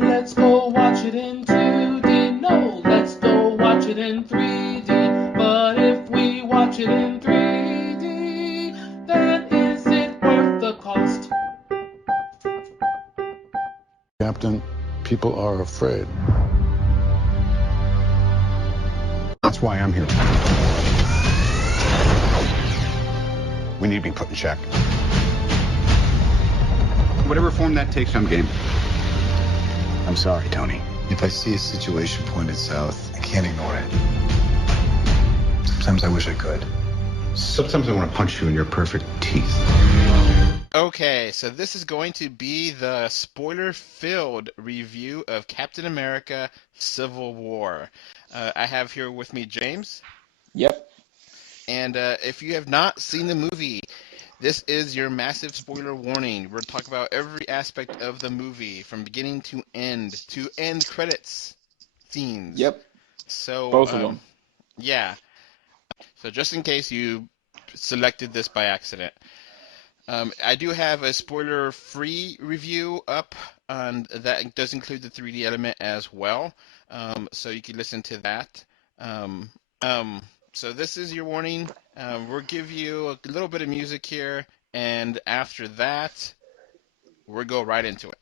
Let's go watch it in 2D. No, let's go watch it in 3D. But if we watch it in 3D, then is it worth the cost? Captain, people are afraid. That's why I'm here. We need to be put in check. Whatever form that takes, I'm game. I'm sorry, Tony. If I see a situation pointed south, I can't ignore it. Sometimes I wish I could. Sometimes I want to punch you in your perfect teeth. Okay, so this is going to be the spoiler-filled review of Captain America Civil War. I have here with me James. Yep. And if you have not seen the movie, this is your massive spoiler warning. We're talking about every aspect of the movie, from beginning to end credits scenes. Yep. So, both of them. Yeah. So just in case you selected this by accident. I do have a spoiler-free review up, and that does include the 3D element as well. So you can listen to that. So this is your warning. We'll give you a little bit of music here, and after that, we'll go right into it.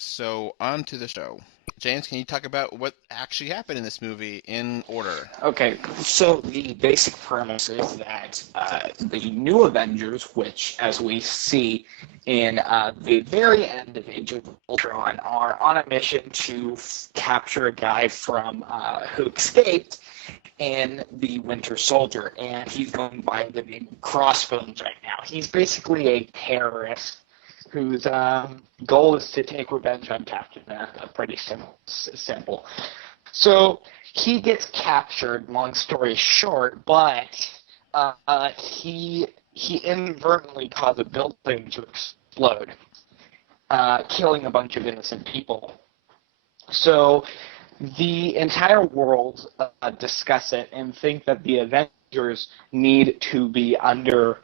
So on to the show. James, can you talk about what actually happened in this movie in order? Okay, so the basic premise is that the new Avengers, which, as we see in the very end of Age of Ultron, are on a mission to capture a guy from who escaped in the Winter Soldier, and he's going by the name Crossbones right now. He's basically a terrorist whose goal is to take revenge on Captain America. Pretty simple. So he gets captured, long story short, but he inadvertently caused a building to explode, killing a bunch of innocent people. So the entire world discuss it and think that the Avengers need to be under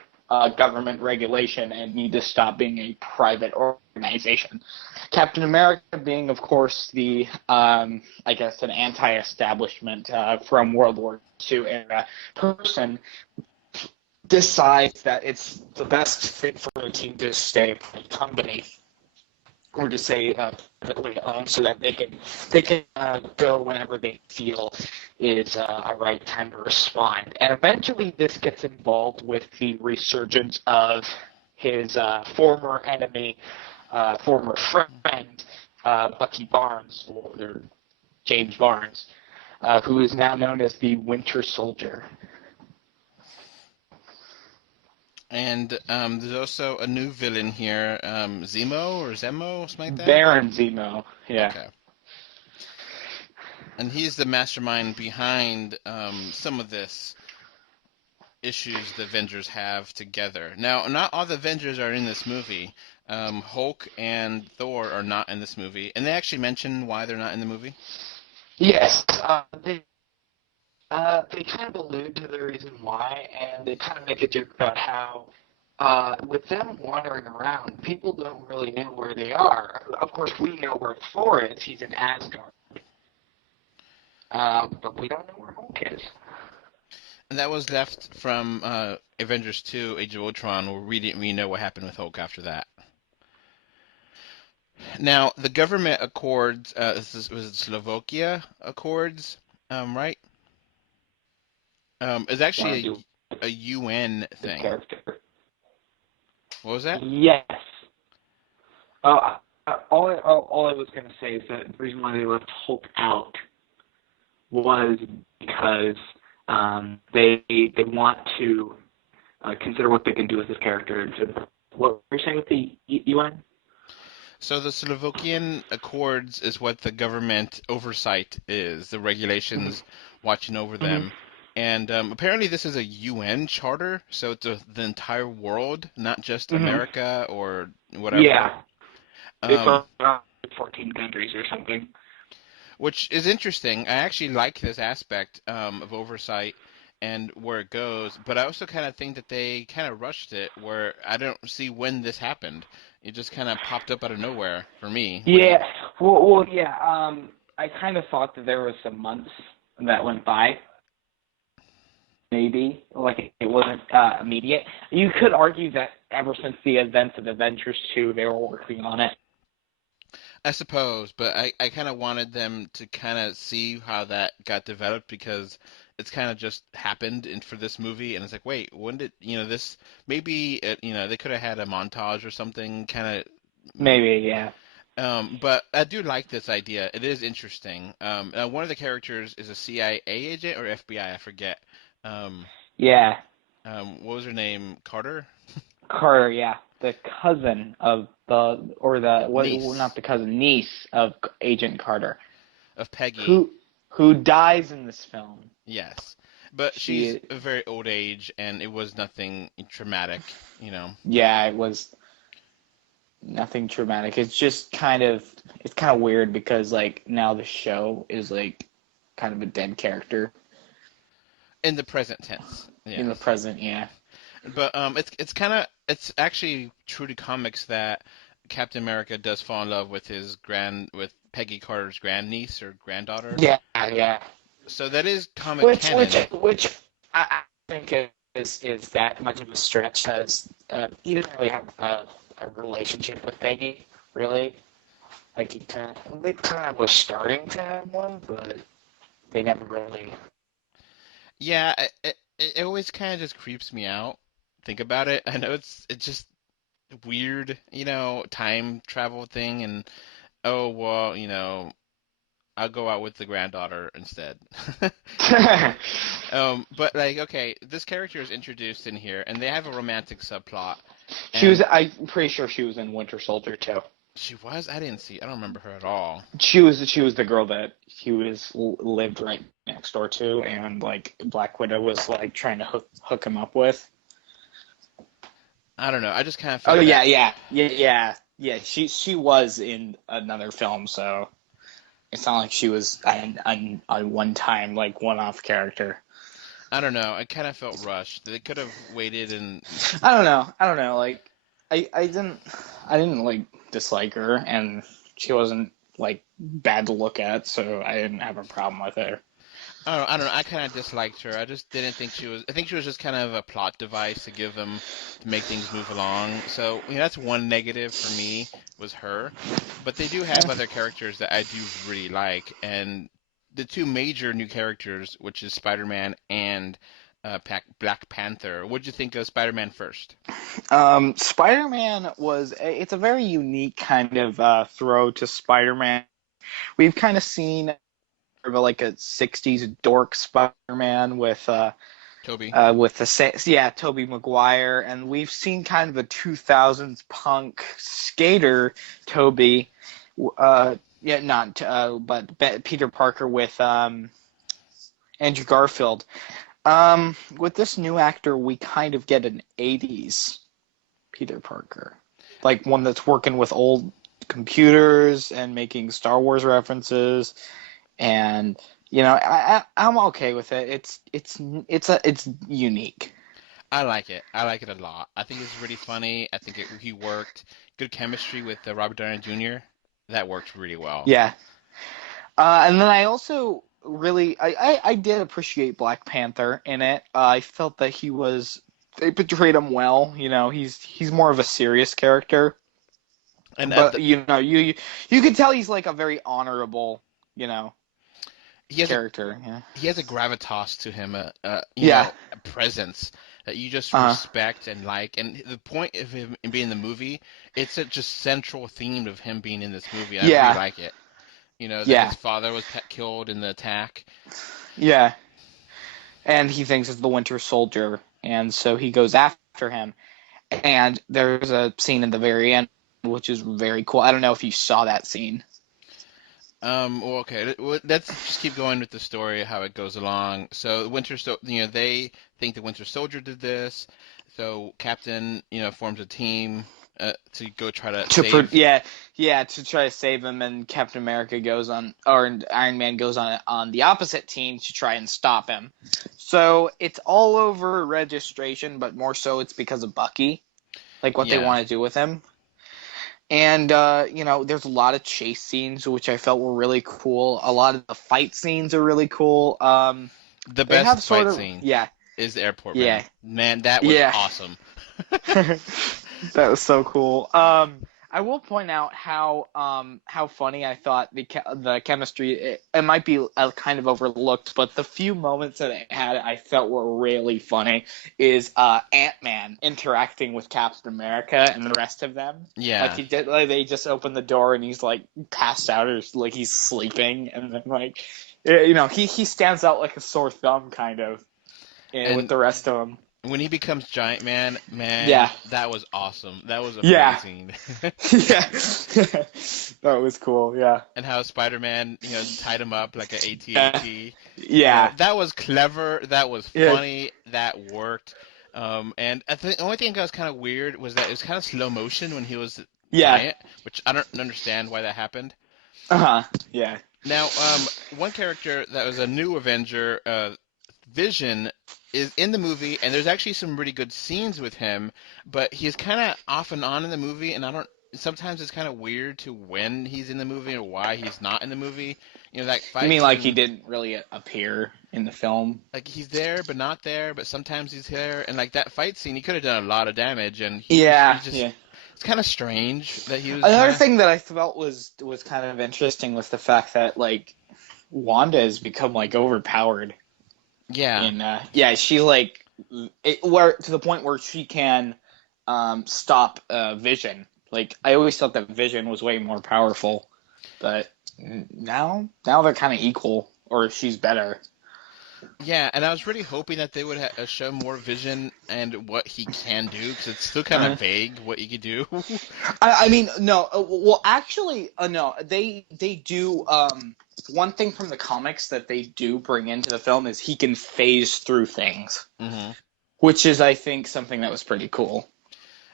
government regulation and need to stop being a private organization. Captain America, being, of course, the, I guess, an anti-establishment from World War II era person, decides that it's the best thing for the team to stay a company, or to say privately owned, so that they can go whenever they feel is a right time to respond. And eventually this gets involved with the resurgence of his former enemy, former friend, Bucky Barnes, or James Barnes, who is now known as the Winter Soldier. And there's also a new villain here, Zemo or Zemo, something like that? Baron Zemo, yeah. Okay. And he's the mastermind behind some of this issues the Avengers have together. Now, not all the Avengers are in this movie. Hulk and Thor are not in this movie. And they actually mention why they're not in the movie? Yes, they kind of allude to the reason why, and they kind of make a joke about how, with them wandering around, people don't really know where they are. Of course, we know where Thor is. He's in Asgard. But we don't know where Hulk is. And that was left from Avengers 2, Age of Ultron, where we didn't really know what happened with Hulk after that. Now, the government accords, was it Slovakia Accords, right? It's actually a UN thing. Character. What was that? Yes. All I was going to say is that the reason why they left Hulk out was because they want to consider what they can do with this character. What were you saying with the UN? So the Slovakian Accords is what the government oversight is, the Mhm. regulations watching over Mhm. them. And apparently this is a UN charter, so it's the entire world, not just Mhm. America or whatever. Yeah. It's Um, 14 countries or something. which is interesting. I actually like this aspect of oversight and where it goes, but I also kind of think that they kind of rushed it, where I don't see when this happened. It just kind of popped up out of nowhere for me. What do you? Yeah. Well, yeah. I kind of thought that there was some months that went by, maybe like it wasn't immediate. You could argue that ever since the events of Avengers 2, they were working on it. I suppose, but I kind of wanted them to kind of see how that got developed because it's kind of just happened for this movie, and it's like, wait, when did this? Maybe they could have had a montage or something, kind of. Maybe, yeah. But I do like this idea. It is interesting. One of the characters is a CIA agent or FBI, I forget. Um, Yeah. what was her name? Carter? Carter, yeah. The cousin of not Niece the cousin, niece of Agent Carter, of Peggy. who who dies in this film. Yes. But she's She, a very old age, and it was nothing traumatic. yeah, it was nothing traumatic. It's kind of weird because like now the show is like kind of a dead character In the present tense, in the yes. present, yeah. But it's actually true to comics that Captain America does fall in love with Peggy Carter's grandniece or granddaughter. Yeah, yeah. So that is comic Which which canon. which I think is that much of a stretch as he didn't really have a relationship with Peggy, really. Like they kind of was starting to have one, but they never really. Yeah, it always kind of just creeps me out. Think about it. I know it's just weird, time travel thing, and oh well, I'll go out with the granddaughter instead. But like, okay, this character is introduced in here, and they have a romantic subplot, She was. and I'm pretty sure she was in Winter Soldier too. she was. I don't remember her at all. She was the girl that he lived right next door to, and like Black Widow was like trying to hook him up with. I don't know. I just kind of Oh felt yeah, that. yeah. She was in another film, so it's not like she was a one time like one off character. I don't know. I kind of felt rushed. They could have waited and I don't know. Like I didn't like dislike her, and she wasn't like bad to look at, so I didn't have a problem with her. I don't know. I kind of disliked her. I just didn't think she was. I think she was just kind of a plot device to make things move along. So that's one negative for me was her. But they do have other characters that I do really like, and the two major new characters, which is Spider-Man and Black Panther. What'd you think of Spider-Man first? Spider-Man it's a very unique kind of throw to Spider-Man. We've kind of seen like a '60s dork Spider-Man Toby. with Tobey Maguire, and we've seen kind of a 2000s punk skater Tobey, yeah, not but Peter Parker with Andrew Garfield. With this new actor, we kind of get an '80s Peter Parker, like one that's working with old computers and making Star Wars references, and I'm okay with it. It's unique. I like it. I like it a lot. I think it's really funny. I think he worked. Good chemistry with Robert Downey Jr. That worked really well. Yeah. And then I also really I did appreciate Black Panther in it. I felt that they portrayed him well. He's more of a serious character, And but you could tell he's like a very honorable you know he has a character. Yeah. he has a gravitas to him, Yeah. a presence that you just Uh-huh. respect and like. And the point of him being in the movie, it's a just central theme of him being in this movie. I really Yeah. like it. That Yeah. his father was killed in the attack. Yeah. And he thinks it's the Winter Soldier, and so he goes after him. And there's a scene in the very end which is very cool. I don't know if you saw that scene. Well, okay. Let's just keep going with the story, how it goes along. So, they think the Winter Soldier did this. So, Captain, forms a team to go try to save. To try to save him, and Captain America goes on, or Iron Man goes on the opposite team to try and stop him. So it's all over registration, but more so it's because of Bucky, like what they Yeah. want to do with him. And there's a lot of chase scenes which I felt were really cool. A lot of the fight scenes are really cool. The They have best sort fight of scene yeah is the airport, yeah man. Man, that was yeah. awesome. That was so cool. I will point out how funny I thought the chemistry. It might be kind of overlooked, but the few moments that it had, I felt were really funny. Is Ant-Man interacting with Captain America and the rest of them? Yeah. They just open the door and he's like passed out or like he's sleeping, and then he stands out like a sore thumb kind of, with And the rest of them. when he becomes Giant Man, Yeah. that was awesome. That was Yeah. amazing. Yeah, that was cool. Yeah, And how SpiderMan, tied him up like an yeah, AT-AT. yeah, That was clever. That was yeah, funny. That worked. And I think the only thing that was kind of weird was that it was kind of slow motion when he was yeah. giant, which I don't understand why that happened. Yeah. Now, one character that was a new Avenger, Vision, is in the movie, and there's actually some really good scenes with him, but he's kind of off and on in the movie, and I don't. Sometimes it's kind of weird to when he's in the movie or why he's not in the movie. That You fight mean like he scene, didn't really appear in the film? like he's there but not there, but sometimes he's there, and like that fight scene, he could have done a lot of damage, and Yeah, he just yeah. it's kind of strange that he was Another kind of. thing that I felt was kind of interesting was the fact that like Wanda has become like overpowered. Yeah. And she like where to the point where she can stop Vision. Like I always thought that Vision was way more powerful, but now they're kind of equal, or she's better. Yeah, and I was really hoping that they would show more Vision and what he can do, because it's still kind of vague what he could do. I mean, no. Well, actually, no. They do. One thing from the comics that they do bring into the film is he can phase through things, which is, I think, something that was pretty cool.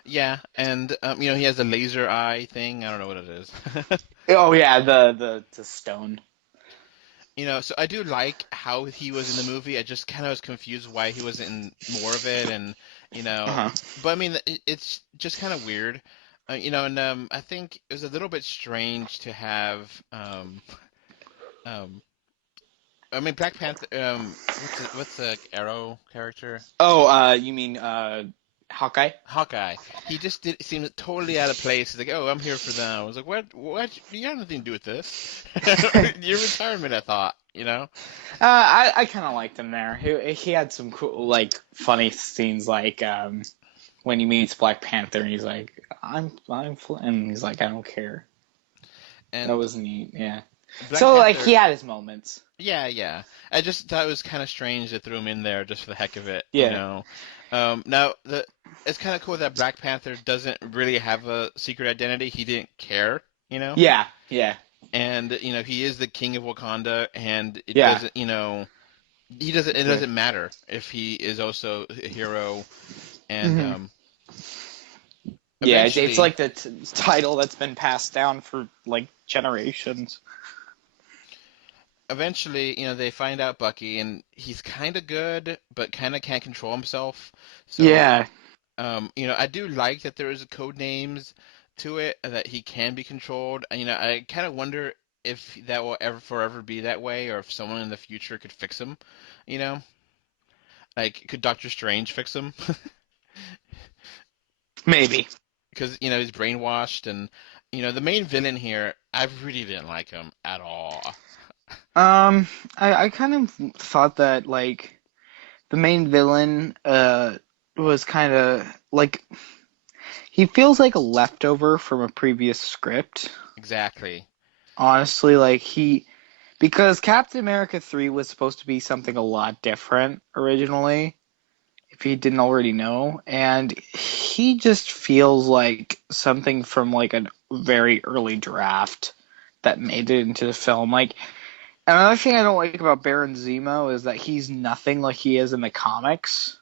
Yeah, and he has a laser eye thing. I don't know what it is. Oh yeah, the stone. So I do like how he was in the movie. I just kind of was confused why he wasn't in more of it, and but I mean, it's just kind of weird, and I think it was a little bit strange to have, I mean, Black Panther. What's the Arrow character? Oh, you mean Hawkeye? Hawkeye. He just seemed totally out of place. He's like, "Oh, I'm here for them." I was like, "What? What? You have nothing to do with this. Your retirement, I thought." I kind of liked him there. He had some cool, like, funny scenes, like when he meets Black Panther, and he's like, and he's like, "I don't care." And that was neat. Yeah. Black So, like, Panther, he had his moments. yeah. I just thought it was kind of strange they threw him in there just for the heck of it. Yeah. Now it's kind of cool that Black Panther doesn't really have a secret identity. He didn't care. Yeah. Yeah. And he is the king of Wakanda, and it Yeah. doesn't. He doesn't. It doesn't matter if he is also a hero. And yeah, eventually, it's like the title that's been passed down for like generations. Eventually, they find out Bucky, and he's kind of good, but kind of can't control himself. So, Yeah. I do like that there is code names to it, that he can be controlled. I kind of wonder if that will ever forever be that way, or if someone in the future could fix him. Like, could Doctor Strange fix him? Maybe. Because he's brainwashed, and the main villain here, I really didn't like him at all. I kind of thought that like the main villain was kind of like he feels like a leftover from a previous script. Exactly. Honestly, like because Captain America 3 was supposed to be something a lot different originally. if he didn't already know, and he just feels like something from like a very early draft that made it into the film. Like, another thing I don't like about Baron Zemo is that he's nothing like he is in the comics.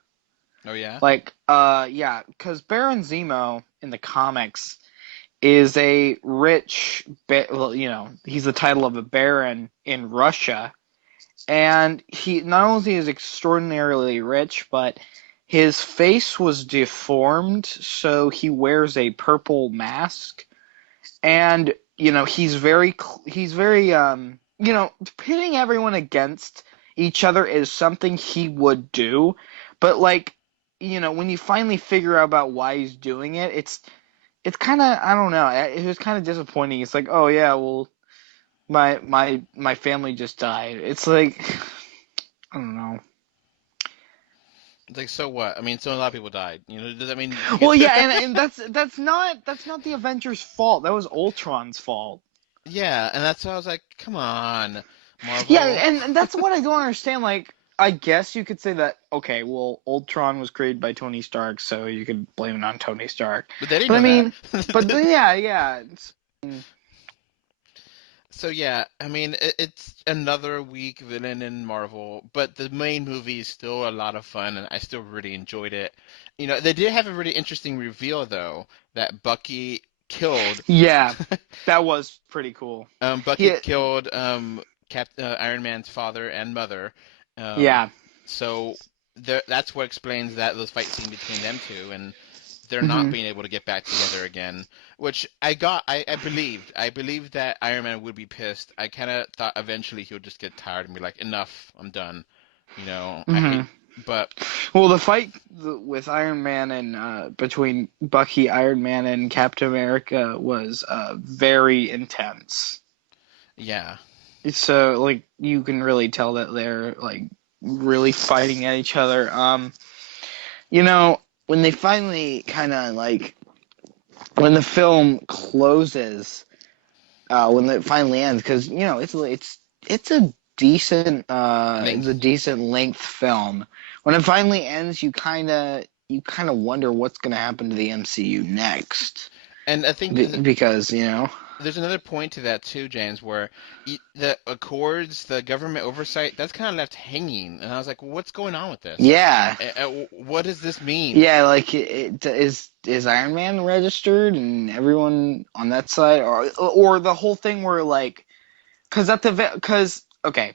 Oh yeah. Like, yeah, because Baron Zemo in the comics is a rich, well, he's the title of a baron in Russia, and he not only is extraordinarily rich, but his face was deformed, so he wears a purple mask, and he's very pitting everyone against each other is something he would do, but like, when you finally figure out about why he's doing it, it's kind of, I don't know, it was kind of disappointing. It's like, oh yeah, well, my family just died. It's like, I don't know. It's like, so what? I mean, so a lot of people died. Does that mean? Well, yeah, and that's not the Avengers' fault. That was Ultron's fault. Yeah, and that's why I was like, come on, Marvel. Yeah, and that's what I don't understand. Like, I guess you could say that, okay, well, Ultron was created by Tony Stark, so you could blame it on Tony Stark. But they didn't But I know mean, that. but yeah. So yeah, I mean, it's another weak villain in Marvel, but the main movie is still a lot of fun, and I still really enjoyed it. They did have a really interesting reveal though, that Bucky killed. Yeah, that was pretty cool. Bucky Yeah, killed Iron Man's father and mother. Um, yeah. so that's what explains those fight scene between them two, and they're not Hmm. being able to get back together again, which I believed. I believed that Iron Man would be pissed. I kind of thought eventually he would just get tired and be like, enough, I'm done. I Hmm. hate, but Well, the fight with Iron Man and between Bucky, Iron Man, and Captain America was very intense. yeah, So, like, you can really tell that they're like really fighting at each other. When they finally kind of like when the film closes, when it finally ends, because it's a length. decent length film. When it finally ends, you kind of wonder what's going to happen to the MCU next, And I think because there's another point to that too, James, where the accords, the government oversight, that's kind of left hanging, and I was like, well, what's going on with this? yeah. What does this mean? Yeah, like is Iron Man registered and everyone on that side, or the whole thing where like, because okay,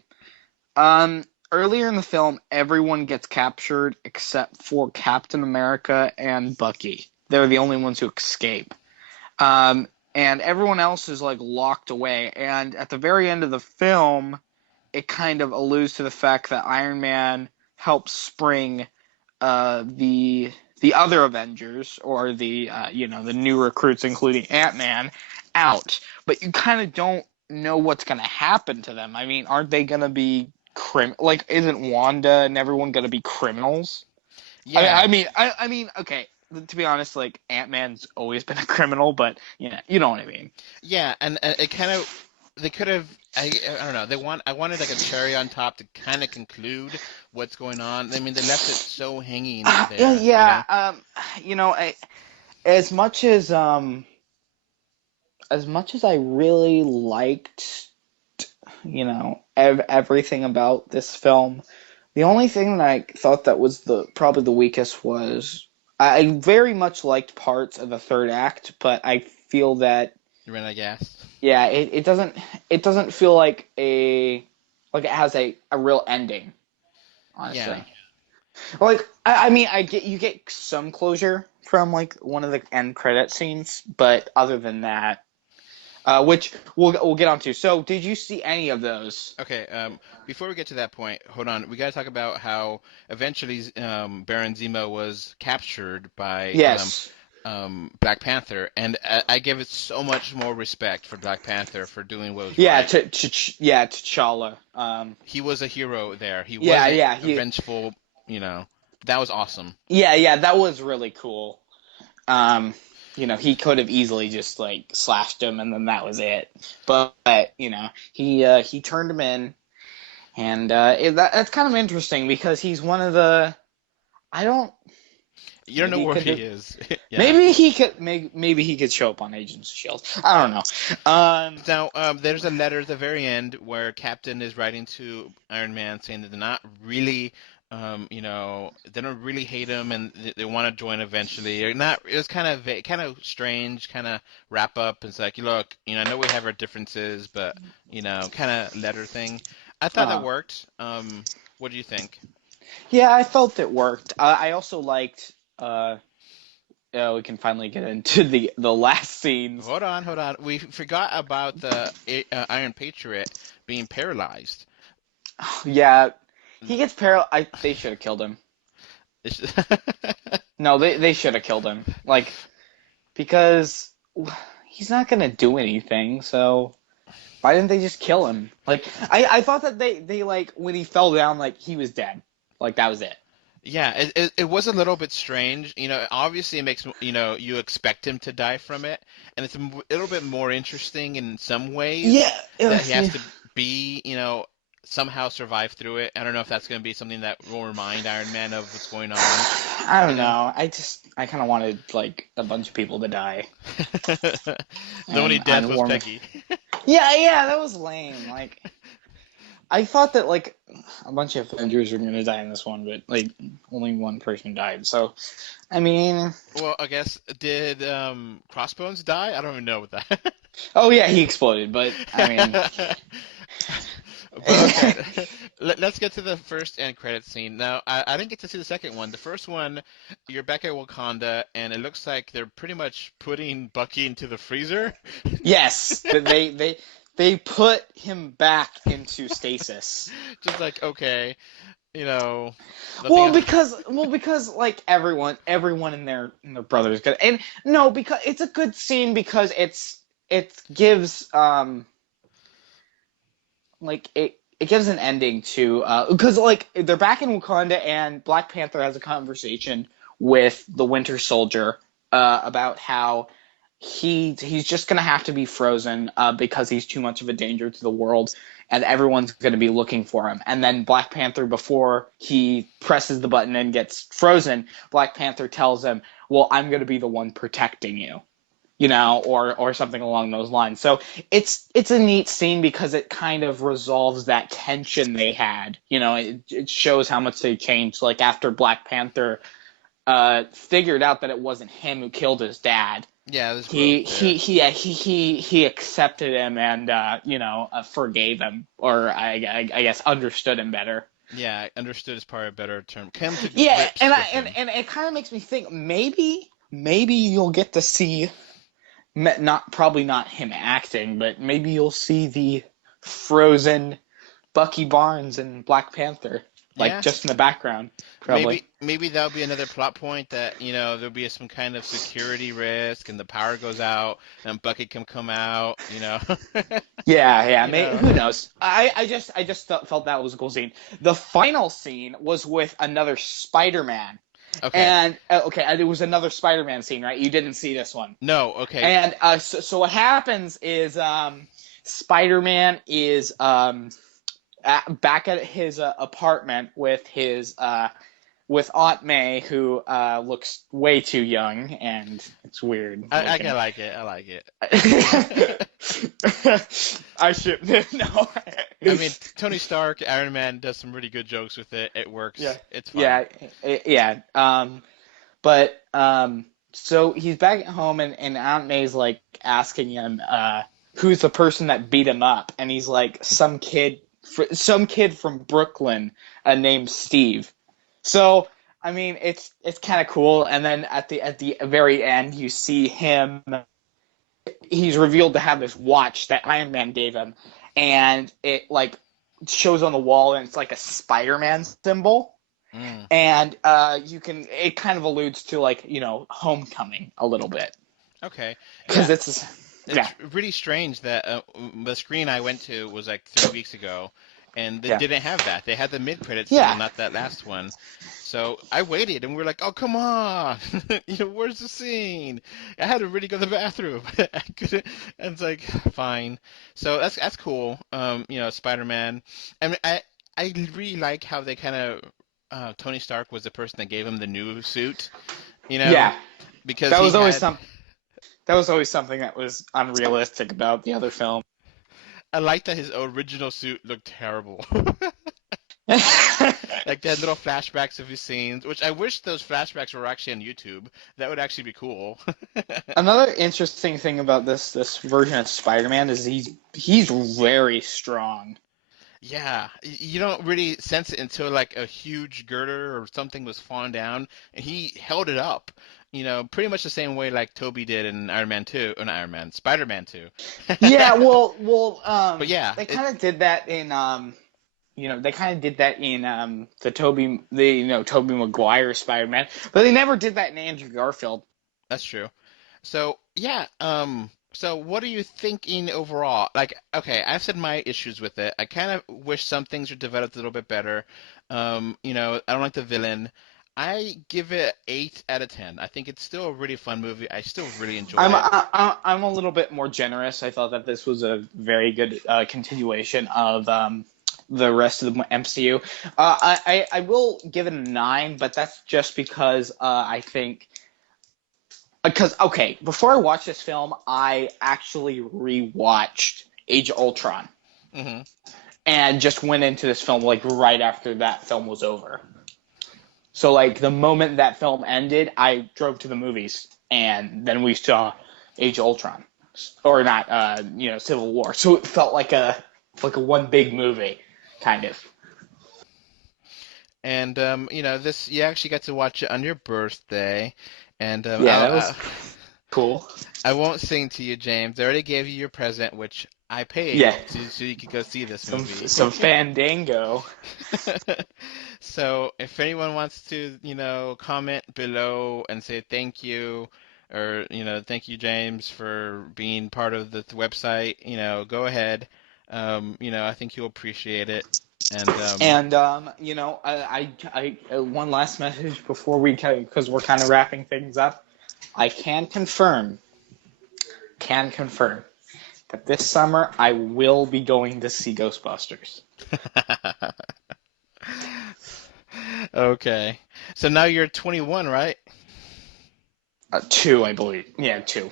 earlier in the film everyone gets captured except for Captain America and Bucky. They're the only ones who escape. And everyone else is like locked away. And at the very end of the film, it kind of alludes to the fact that Iron Man helps spring the other Avengers, or the new recruits, including Ant-Man, out. But you kind of don't know what's going to happen to them. I mean, aren't they going to be like, isn't Wanda and everyone going to be criminals? Yeah, I mean, okay. To be honest, like, Ant-Man's always been a criminal, but yeah, you know what I mean. yeah, and it kind of they could have. I don't know. I wanted like a cherry on top to kind of conclude what's going on. I mean, they left it so hanging there. Yeah. As much as I really liked, everything about this film, the only thing that I thought that was probably the weakest was I very much liked parts of the third act, but I feel that, You ran out of gas. yeah, it doesn't feel like it has a real ending, Yeah. honestly. Like, I mean, you get some closure from like one of the end credit scenes, but other than that, which we'll get onto. So, did you see any of those? Okay, before we get to that point, hold on. We got to talk about how eventually Baron Zemo was captured by Yes. Black Panther, and I give it so much more respect for Black Panther for doing what was Yeah, right. T'Challa. He was a hero there. He Yeah, wasn't yeah, vengeful, That was awesome. yeah, that was really cool. He could have easily just like slashed him and then that was it. But he turned him in, and that's kind of interesting because he's one of the I don't. You don't know Maybe he where could he do. is. Yeah. Maybe he could show up on Agents of Shield. I don't know. Now, there's a letter at the very end where Captain is writing to Iron Man saying that they're not really, they don't really hate him and they want to join eventually. Or not. It was kind of strange, kind of wrap up. It's like, look, I know we have our differences, but kind of letter thing. I thought that Uh, worked. What do you think? yeah, I felt it worked. I also liked. We can finally get into the last scenes. Hold on, hold on. We forgot about the Iron Patriot being paralyzed. Yeah, he gets paralyzed. They should have killed him. No, they should have killed him. Like, because he's not gonna do anything. So why didn't they just kill him? Like, I thought that they like when he fell down, like he was dead. Like that was it. Yeah, it was a little bit strange. Obviously it makes, you expect him to die from it, and it's a little bit more interesting in some ways Yeah, that he has to be, somehow survive through it. I don't know if that's going to be something that will remind Iron Man of what's going on. I don't know. I kind of wanted like a bunch of people to die. The only death was Peggy. Yeah, that was lame. Like, I thought that like a bunch of Avengers were gonna die in this one, but like only one person died. So, I mean, Well, I guess did Crossbones die? I don't even know what that. oh yeah, he exploded. But I mean, But okay, let's get to the first end credit scene. Now, I didn't get to see the second one. The first one, you're back at Wakanda, and it looks like they're pretty much putting Bucky into the freezer. yes, they put him back into stasis. Just like, okay, nothing Well, else. because like everyone in their brother's good, and no, because it's a good scene because it gives like it gives an ending to because like they're back in Wakanda and Black Panther has a conversation with the Winter Soldier about how he's just gonna have to be frozen because he's too much of a danger to the world and everyone's gonna be looking for him. And then Black Panther, before he presses the button and gets frozen, Black Panther tells him, "Well, I'm gonna be the one protecting you." Or something along those lines. So it's a neat scene because it kind of resolves that tension they had. It shows how much they changed. Like after Black Panther figured out that it wasn't him who killed his dad, Yeah, there's he growth there. he accepted him and forgave him, or I guess understood him better. Yeah, understood is probably a better term. Come to Yeah, grips and with him. and it kind of makes me think maybe you'll get to see. Probably not him acting, but maybe you'll see the frozen Bucky Barnes and Black Panther, like Yeah. just in the background, probably. Maybe that'll be another plot point that there'll be some kind of security risk and the power goes out and Bucky can come out. Yeah. You know. Who knows? I just felt that was a cool scene. The final scene was with another Spider-Man. Okay. And it was another Spider-Man scene, right? You didn't see this one. No. Okay. And so what happens is Spider-Man is back at his apartment with his with Aunt May, who looks way too young, and it's weird. I like it. I like it. I should no. I mean, Tony Stark, Iron Man does some really good jokes with it. It works. Yeah. It's fun. Yeah. But so he's back at home, and Aunt May's like asking him who's the person that beat him up, and he's like some kid from Brooklyn named Steve. So I mean, it's kind of cool. And then at the very end, you see him. He's revealed to have this watch that Iron Man gave him, and it like shows on the wall, and it's like a Spider-Man symbol. Mm. And it kind of alludes to like Homecoming a little bit. Okay. Because Yeah. it's really strange that the screen I went to was like 3 weeks ago, and they didn't have that. They had the mid-credits scene, not that last one. So I waited, and we were like, "Oh, come on! Where's the scene?" I had to really go to the bathroom. I couldn't, and it's like, fine. So that's cool. Spider-Man. I mean, I really like how they kind of Tony Stark was the person that gave him the new suit, you know, Yeah, because that he was always had. something that was unrealistic about the other film. I like that his original suit looked terrible. Like they had little flashbacks of his scenes, which I wish those flashbacks were actually on YouTube. That would actually be cool. Another interesting thing about this version of Spider-Man is he's very strong. Yeah, you don't really sense it until like a huge girder or something was falling down, and he held it up. Pretty much the same way like Toby did in Iron Man 2, or not Iron Man, Spider-Man 2. Yeah, But yeah, they kind of did that in Toby Maguire Spider-Man, but they never did that in Andrew Garfield. that's true. So yeah, so what are you thinking overall? Like, okay, I've said my issues with it. I kind of wish some things were developed a little bit better. I don't like the villain. I give it 8 out of 10. I think it's still a really fun movie. I still really enjoy it. I'm a little bit more generous. I thought that this was a very good continuation of the rest of the MCU. I will give it a 9, but that's just because I think. Because, okay, before I watched this film, I actually rewatched Age of Ultron. Hmm. And just went into this film, like, right after that film was over. So, like, the moment that film ended, I drove to the movies, and then we saw Age of Ultron. Or not, Civil War. So it felt like a one big movie, kind of. And this you actually got to watch it on your birthday. And Yeah, that was cool. I won't sing to you, James. I already gave you your present, which I paid Yeah. so you could go see this movie. Some Fandango. So if anyone wants to, comment below and say thank you, or, thank you, James, for being part of the website, go ahead. I think you'll appreciate it. And I one last message before we, because we're kind of wrapping things up. I can confirm that this summer I will be going to see Ghostbusters. Okay. So now you're 21, right? 2, I believe. Yeah, 2.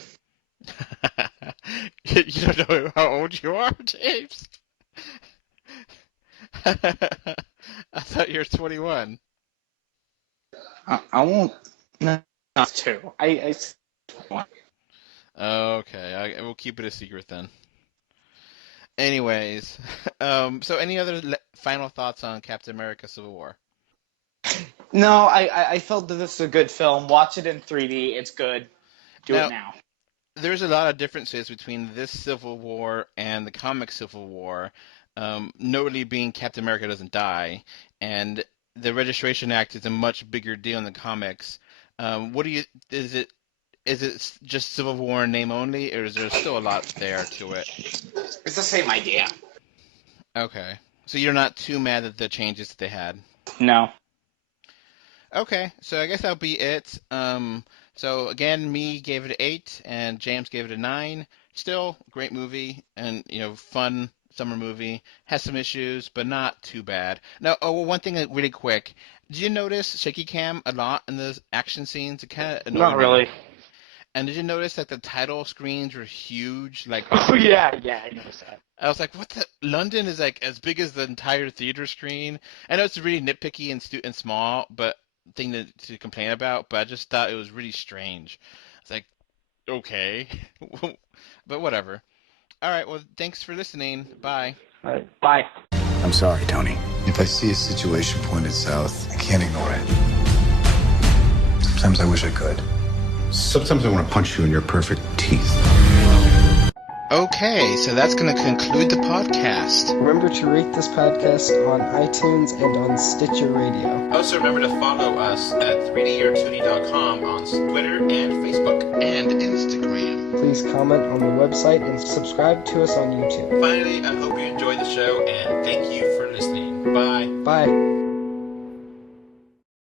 You don't know how old you are, James? I thought you were 21. I won't. No, not 2. I Okay, we'll keep it a secret then. Anyways, so any other final thoughts on Captain America: Civil War? No, I felt that this is a good film. Watch it in 3D. It's good. Do it now. There's a lot of differences between this Civil War and the comic Civil War. Notably being Captain America doesn't die, and the Registration Act is a much bigger deal in the comics. Is it just Civil War in name only, or is there still a lot there to it? It's the same idea. Okay, so you're not too mad at the changes that they had? No. Okay, so I guess that'll be it. So again, me gave it an 8, and James gave it a 9. Still, great movie, and fun summer movie. Has some issues, but not too bad. Now, one thing really quick. Did you notice shaky cam a lot in the action scenes? It kind of annoyed Not me. really. And did you notice that the title screens were huge? Like, Oh yeah, I noticed that. I was like, what the? London is like as big as the entire theater screen. I know it's really nitpicky and small, but thing to complain about. But I just thought it was really strange. It's like, okay, but whatever. All right, well, thanks for listening. Bye. All right, bye. I'm sorry, Tony. If I see a situation pointed south, I can't ignore it. Sometimes I wish I could. Sometimes I want to punch you in your perfect teeth. Okay, so that's going to conclude the podcast. Remember to rate this podcast on iTunes and on Stitcher Radio. Also, remember to follow us at 3dyourtoonie.com on Twitter and Facebook and Instagram. Please comment on the website and subscribe to us on YouTube. Finally, I hope you enjoyed the show, and thank you for listening. Bye. Bye.